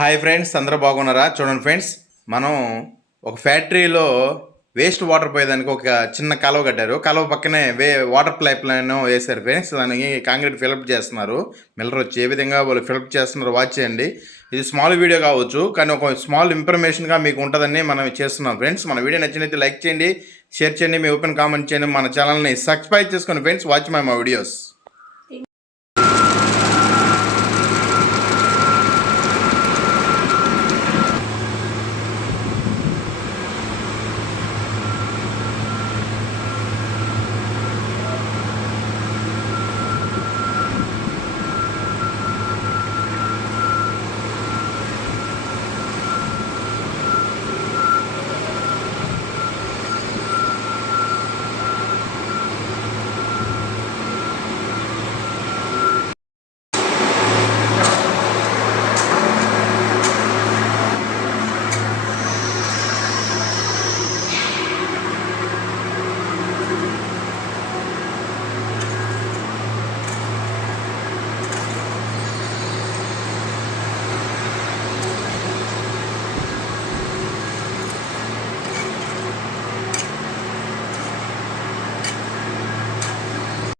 Hi friends, అందరూ బాగున్నారా? చూడండి ఫ్రెండ్స్, మనం ఒక ఫ్యాక్టరీలో వేస్ట్ వాటర్ పోయేదానికి ఒక చిన్న కాలువ కట్టారు. కాలువ పక్కనే వాటర్ పైప్ లైన్ వేశారు ఫ్రెండ్స్. దానికి కాంక్రీట్ ఫిలప్ చేస్తున్నారు. మిల్లర్ వచ్చి ఏ విధంగా వాళ్ళు ఫిలప్ చేస్తున్నారో వాచ్ చేయండి. ఇది స్మాల్ వీడియో కావచ్చు, కానీ ఒక స్మాల్ ఇన్ఫర్మేషన్గా మీకు ఉంటుందని మనం చేస్తున్నాం ఫ్రెండ్స్. మన వీడియో నచ్చినైతే లైక్ చేయండి, షేర్ చేయండి, మీ ఓపెన్ కామెంట్ చేయండి. మన ఛానల్ని సబ్స్క్రైబ్ చేసుకోండి ఫ్రెండ్స్. Watch my videos.